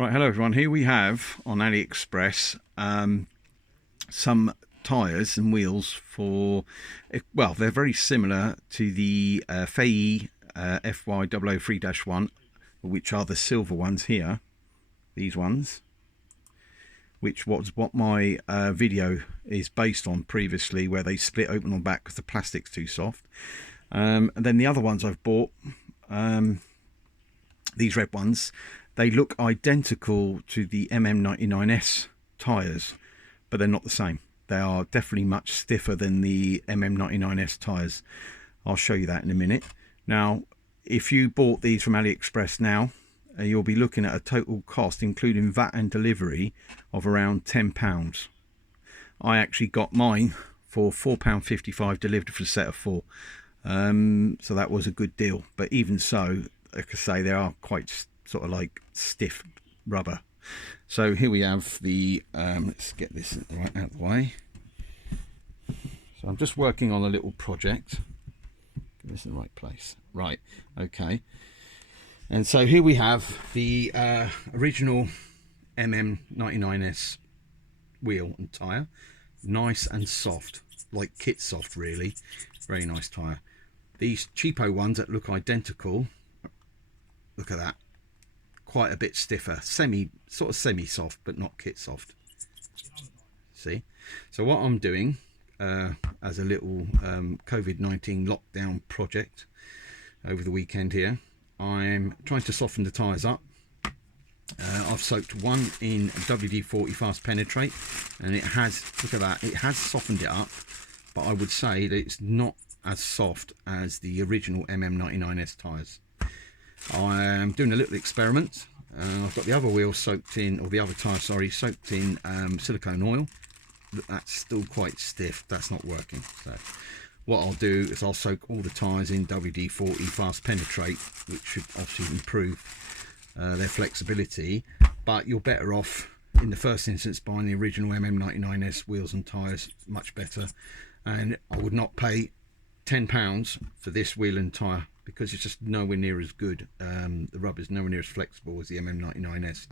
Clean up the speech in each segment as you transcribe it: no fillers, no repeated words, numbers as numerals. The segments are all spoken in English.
Right, hello everyone. Here we have on AliExpress some tyres and wheels for, well, they're very similar to the FAE FY003-1, which are the silver ones here, these ones, which was what my video is based on previously, where they split open on back because the plastic's too soft. And then the other ones I've bought, these red ones, they look identical to the MN99S tyres, but they're not the same. They are definitely much stiffer than the MN99S tyres. I'll show you that in a minute. Now, if you bought these from AliExpress now, you'll be looking at a total cost, including VAT and delivery, of around £10. I actually got mine for £4.55 delivered for a set of 4. So that was a good deal. But even so, like I say, they are quite sort of like stiff rubber. So here we have the let's get this right out of the way. So I'm just working on a little project. Get this in the right place. Right, okay. And so here we have the original MN99S wheel and tyre. Nice and soft, like kit soft really. Very nice tyre. These cheapo ones that look identical, look at that, quite a bit stiffer, sort of semi-soft, but not kit soft. See, so what I'm doing as a little COVID-19 lockdown project over the weekend here, I'm trying to soften the tyres up. I've soaked one in WD40 Fast Penetrate, and it has, look at that, it has softened it up, but I would say that it's not as soft as the original MN99S tyres. I'm doing a little experiment. I've got the other wheel soaked in, or the other tyre, sorry, soaked in silicone oil. That's still quite stiff. That's not working. So what I'll do is I'll soak all the tyres in WD40 Fast Penetrate, which should obviously improve their flexibility. But you're better off in the first instance buying the original MN99S wheels and tyres, much better. And I would not pay £10 for this wheel and tyre, because it's just nowhere near as good. The rubber is nowhere near as flexible as the MN99S.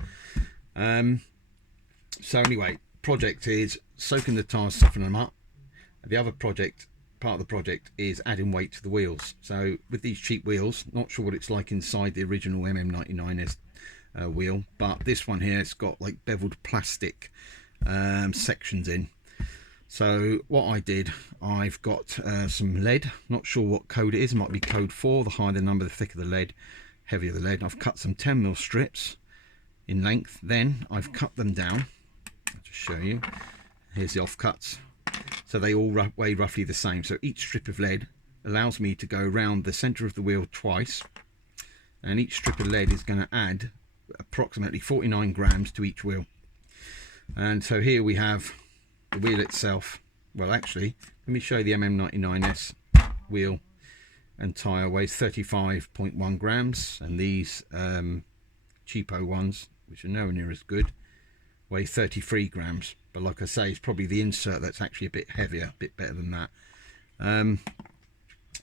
So anyway, project is soaking the tyres, softening them up. The other project, part of the project, is adding weight to the wheels. So with these cheap wheels, not sure what it's like inside the original MN99S wheel, but this one here, it's got like beveled plastic sections in. So what I did, I've got some lead, not sure what code it is, it might be code 4, the higher the number, the thicker the lead, heavier the lead. I've cut some 10mm strips in length, then I've cut them down. I'll just show you, here's the offcuts. So they all weigh roughly the same, so each strip of lead allows me to go around the centre of the wheel twice, and each strip of lead is going to add approximately 49 grams to each wheel. And so here we have the wheel itself. Well, actually, let me show you the MN99S wheel and tyre. Weighs 35.1 grams, and these cheapo ones, which are nowhere near as good, weigh 33 grams. But like I say, it's probably the insert that's actually a bit heavier, a bit better than that.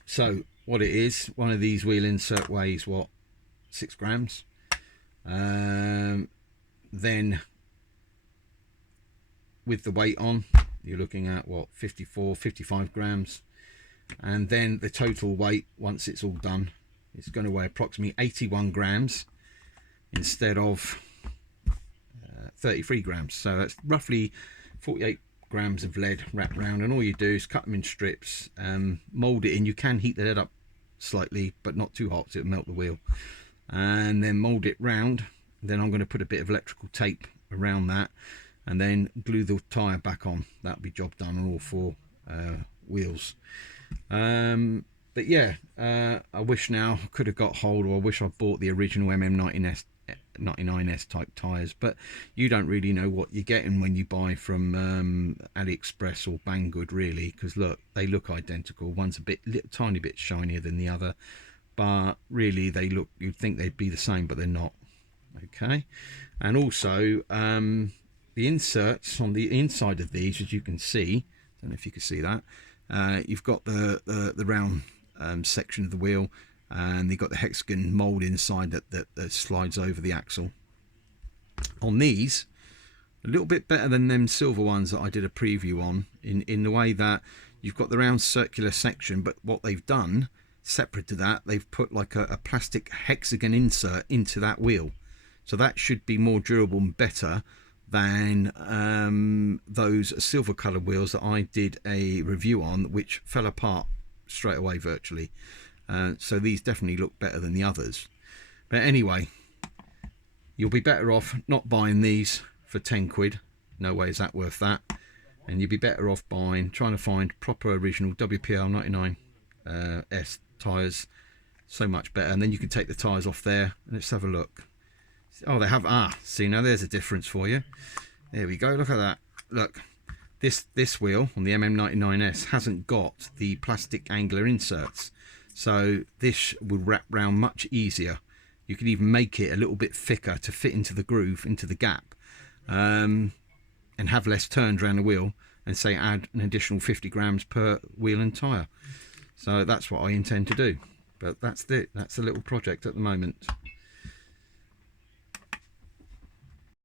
So what it is, one of these wheel insert weighs what, 6 grams. Then with the weight on, you're looking at what, 55 grams. And then the total weight, once it's all done, it's going to weigh approximately 81 grams instead of 33 grams. So that's roughly 48 grams of lead wrapped around, and all you do is cut them in strips, mold it in. You can heat the lead up slightly, but not too hot so it'll melt the wheel, and then mold it round. Then I'm going to put a bit of electrical tape around that, and then glue the tyre back on. That'll be job done on all 4 wheels. But yeah, I wish now I could have got hold, or I wish I bought the original MN99S type tyres, but you don't really know what you're getting when you buy from AliExpress or Banggood, really, because look, they look identical. One's a tiny bit shinier than the other, but really they look, you'd think they'd be the same, but they're not. Okay, and also the inserts on the inside of these, as you can see, I don't know if you can see that, you've got the round section of the wheel, and they've got the hexagon mold inside that slides over the axle. on these, a little bit better than them silver ones that I did a preview on, in the way that you've got the round circular section, but what they've done separate to that, they've put like a plastic hexagon insert into that wheel, so that should be more durable and better than those silver colored wheels that I did a review on, which fell apart straight away virtually. So these definitely look better than the others. But anyway, you'll be better off not buying these for 10 quid. No way is that worth that. And you'd be better off trying to find proper original WPL 99S tyres. So much better. And then you can take the tyres off there and let's have a look. Oh, they have, see, now there's a difference for you. There we go, look at that. Look, this wheel on the MN99S hasn't got the plastic angler inserts, so this would wrap round much easier. You can even make it a little bit thicker to fit into the groove, into the gap, and have less turns around the wheel, and say add an additional 50 grams per wheel and tyre. So that's what I intend to do. But that's it, that's a little project at the moment.